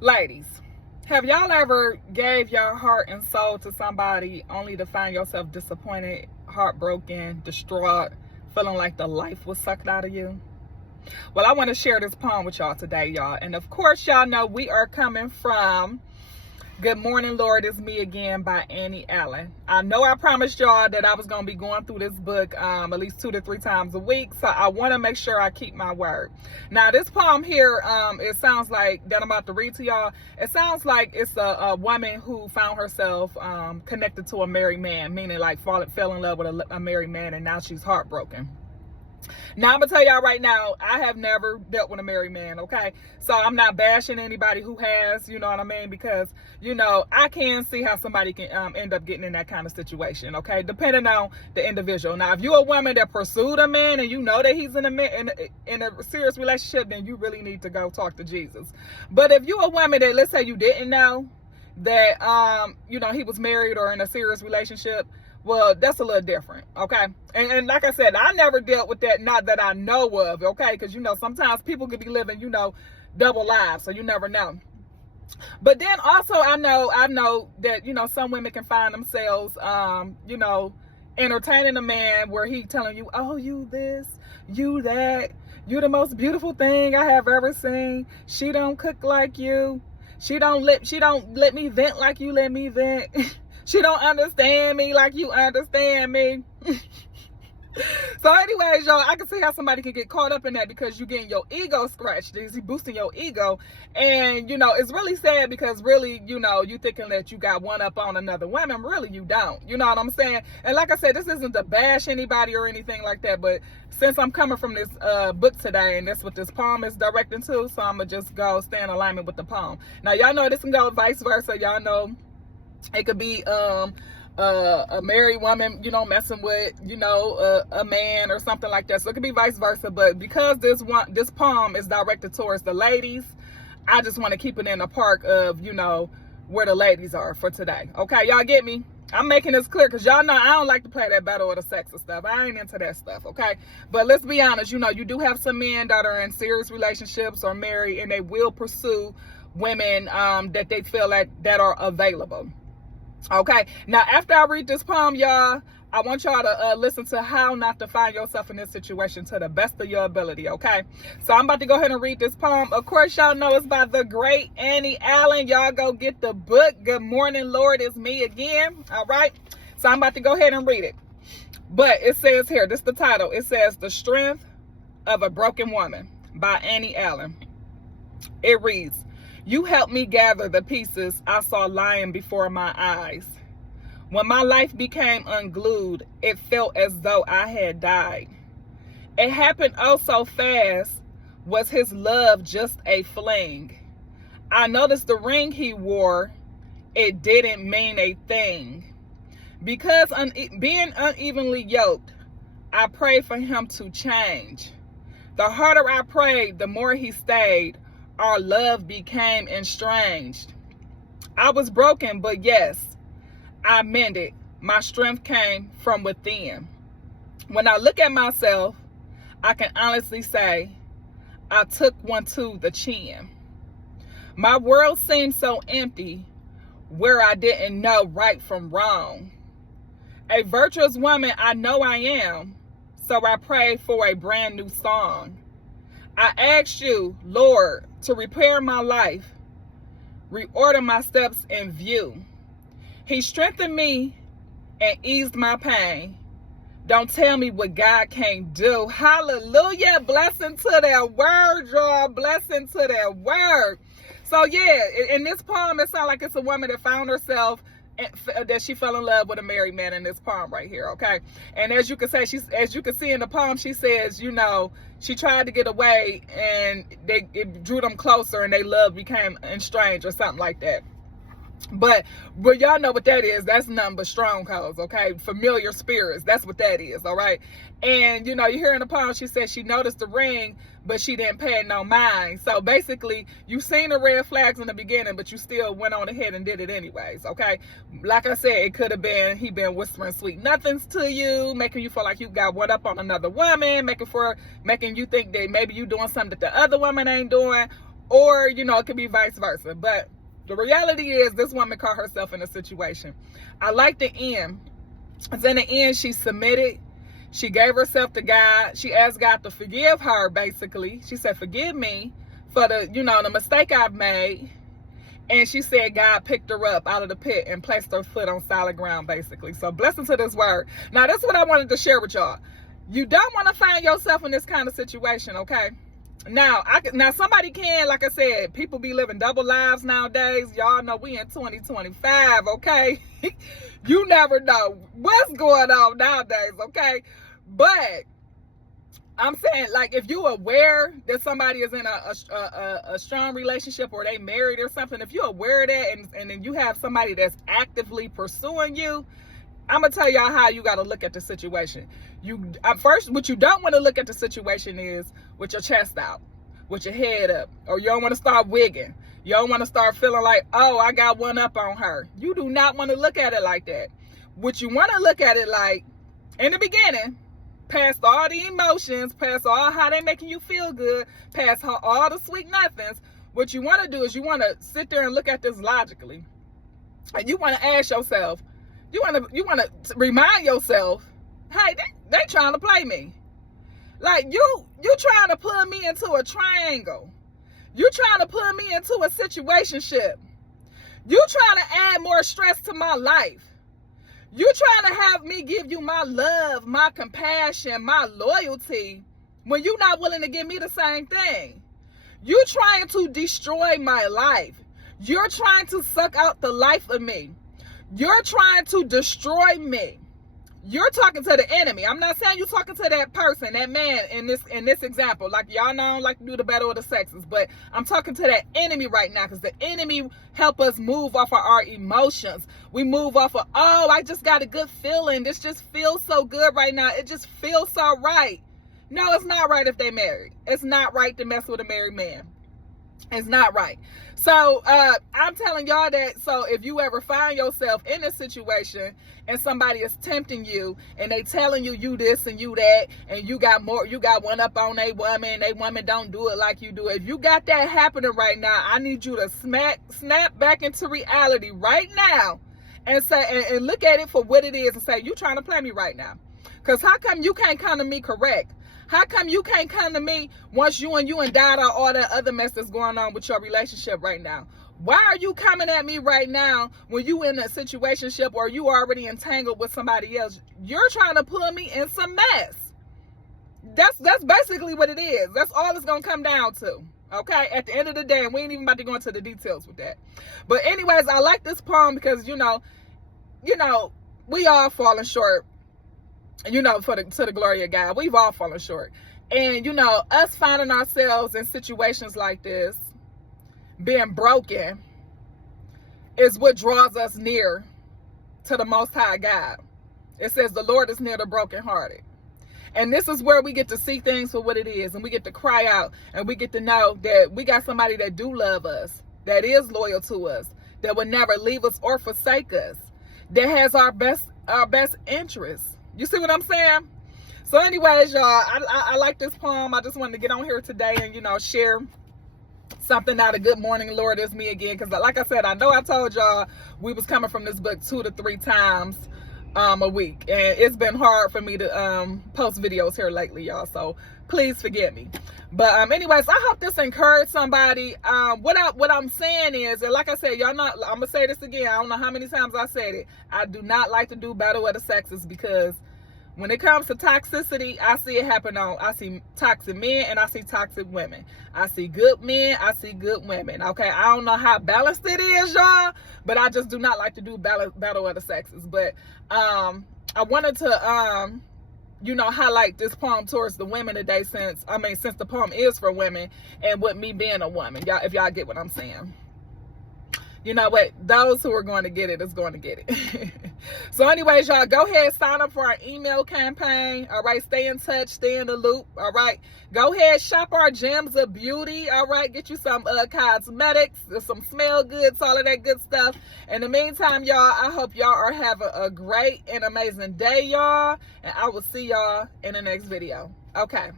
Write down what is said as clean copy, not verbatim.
Ladies, have y'all ever gave your heart and soul to somebody only to find yourself disappointed, heartbroken, distraught, feeling like the life was sucked out of you? Well, I want to share this poem with y'all today, y'all. And of course, y'all know we are coming from Good Morning, Lord, It's Me Again by Annie Allen. I know I promised y'all that I was going to be going through this book at least 2 to 3 times a week, so I want to make sure I keep my word. Now, this poem here, it sounds like, that I'm about to read to y'all, it sounds like it's a woman who found herself connected to a married man, meaning like fell in love with a married man, and now she's heartbroken. Now, I'm going to tell y'all right now, I have never dealt with a married man, okay? So I'm not bashing anybody who has, you know what I mean? Because, you know, I can see how somebody can end up getting in that kind of situation, okay? Depending on the individual. Now, if you're a woman that pursued a man and you know that he's in a serious relationship, then you really need to go talk to Jesus. But if you're a woman that, let's say you didn't know that, you know, he was married or in a serious relationship, well, that's a little different, okay? And like I said, I never dealt with that, not that I know of, okay? Because, you know, sometimes people could be living, you know, double lives, so you never know. But then also I know that, you know, some women can find themselves, you know, entertaining a man where he telling you, oh, you this, you that, you the most beautiful thing I have ever seen. She don't cook like you. She don't let me vent like you let me vent. She don't understand me like you understand me. So anyways, y'all, I can see how somebody can get caught up in that because you're getting your ego scratched. He's boosting your ego. And, you know, it's really sad because really, you know, you thinking that you got one up on another woman. Really, you don't. You know what I'm saying? And like I said, this isn't to bash anybody or anything like that. But since I'm coming from this book today, and that's what this poem is directing to, so I'm going to just go stay in alignment with the poem. Now, y'all know this can go vice versa. Y'all know it could be a married woman, you know, messing with, you know, a man or something like that. So it could be vice versa. But because this poem is directed towards the ladies, I just want to keep it in the park of, you know, where the ladies are for today. Okay, y'all get me? I'm making this clear because y'all know I don't like to play that battle of the sexes stuff. I ain't into that stuff, okay? But let's be honest, you know, you do have some men that are in serious relationships or married, and they will pursue women that they feel like that are available. Okay, now after I read this poem, y'all, I want y'all to listen to how not to find yourself in this situation to the best of your ability, okay? So I'm about to go ahead and read this poem. Of course, y'all know it's by the great Annie Allen. Y'all go get the book. Good Morning, Lord, It's Me Again, all right? So I'm about to go ahead and read it. But it says here, this is the title. It says, The Strength of a Broken Woman by Annie Allen. It reads, You helped me gather the pieces I saw lying before my eyes. When my life became unglued, it felt as though I had died. It happened oh so fast. Was his love just a fling? I noticed the ring he wore. It didn't mean a thing. Because being unevenly yoked, I prayed for him to change. The harder I prayed, the more he stayed. Our love became estranged. I was broken, but yes, I mended. My strength came from within. When I look at myself, I can honestly say I took one to the chin. My world seemed so empty where I didn't know right from wrong. A virtuous woman I know I am, so I prayed for a brand new song. I asked you, Lord, to repair my life, reorder my steps in view. He strengthened me and eased my pain. Don't tell me what God can't do. Hallelujah. Blessing to that word, y'all. Blessing to that word. So, yeah, in this poem, it sounds like it's a woman that found herself, that she fell in love with a married man in this poem right here, okay? And as you can say, as you can see in the poem, she says, you know, she tried to get away and it drew them closer and their love became estranged or something like that. But y'all know what that is. That's nothing but strongholds, okay? Familiar spirits. That's what that is, all right? And, you know, you hear in the poem, she said she noticed the ring, but she didn't pay it no mind. So basically, you seen the red flags in the beginning, but you still went on ahead and did it anyways, okay? Like I said, it could have been he been whispering sweet nothings to you, making you feel like you got one up on another woman, making you think that maybe you doing something that the other woman ain't doing. Or, you know, it could be vice versa. But the reality is this woman caught herself in a situation. I like the end. It's in the end, she submitted. She gave herself to God. She asked God to forgive her, basically. She said, forgive me for the, you know, the mistake I've made. And she said God picked her up out of the pit and placed her foot on solid ground, basically. So blessing to this word. Now, that's what I wanted to share with y'all. You don't want to find yourself in this kind of situation, okay? Now, somebody can, like I said, people be living double lives nowadays. Y'all know we in 2025, okay? You never know what's going on nowadays, okay? But I'm saying, like, if you're aware that somebody is in a strong relationship or they married or something, if you're aware of that and then you have somebody that's actively pursuing you, I'm going to tell y'all how you got to look at the situation. First, what you don't want to look at the situation is with your chest out, with your head up, or you don't want to start wigging. You don't want to start feeling like, oh, I got one up on her. You do not want to look at it like that. What you want to look at it like, in the beginning, past all the emotions, past all how they making you feel good, past all the sweet nothings, what you want to do is you want to sit there and look at this logically. And you want to ask yourself, you want to remind yourself, hey, they trying to play me. Like, you trying to pull me into a triangle. You trying to pull me into a situationship. You trying to add more stress to my life. You trying to have me give you my love, my compassion, my loyalty, when you're not willing to give me the same thing. You trying to destroy my life. You're trying to suck out the life of me. You're trying to destroy me. You're talking to the enemy. I'm not saying you're talking to that person, that man in this example. Like, y'all know I don't like to do the battle of the sexes, but I'm talking to that enemy right now, because the enemy help us move off of our emotions. We move off of, oh, I just got a good feeling. This just feels so good right now. It just feels so right. No, it's not right if they married. It's not right to mess with a married man. It's not right. So I'm telling y'all that, so if you ever find yourself in a situation and somebody is tempting you and they telling you this and you that, and you got one up on a woman don't do it like you do it. If you got that happening right now, I need you to snap back into reality right now and say, and look at it for what it is and say, you trying to play me right now. Because how come you can't come to me correct? How come you can't come to me once you and Dada all that other mess that's going on with your relationship right now? Why are you coming at me right now when you in a situationship or you already entangled with somebody else? You're trying to pull me in some mess. That's basically what it is. That's all it's going to come down to. Okay? At the end of the day, and we ain't even about to go into the details with that. But anyways, I like this poem because, you know, we all falling short. To the glory of God, we've all fallen short. And, us finding ourselves in situations like this, being broken, is what draws us near to the Most High God. It says the Lord is near the brokenhearted. And this is where we get to see things for what it is. And we get to cry out. And we get to know that we got somebody that do love us, that is loyal to us, that would never leave us or forsake us, that has our best interests. You see what I'm saying? So anyways, y'all, I like this poem. I just wanted to get on here today and, share something out of Good Morning, Lord, It's Me Again. Because like I said, I know I told y'all we was coming from this book 2 to 3 times a week. And it's been hard for me to post videos here lately, y'all. So please forgive me. But anyways, I hope this encouraged somebody. What I'm saying is, and like I said, y'all not, I'm going to say this again. I don't know how many times I said it. I do not like to do battle of the sexes, because when it comes to toxicity, I see it happen I see toxic men and I see toxic women. I see good men, I see good women. Okay, I don't know how balanced it is, y'all, but I just do not like to do battle of the sexes. But I wanted to highlight this poem towards the women today, since the poem is for women, and with me being a woman, y'all, if y'all get what I'm saying. You know what? Those who are going to get it is going to get it. So anyways, y'all, go ahead, sign up for our email campaign. All right, stay in touch, stay in the loop. All right, go ahead, shop our gems of beauty. All right, get you some cosmetics, some smell goods, all of that good stuff. In the meantime, y'all, I hope y'all are having a great and amazing day, y'all. And I will see y'all in the next video. Okay.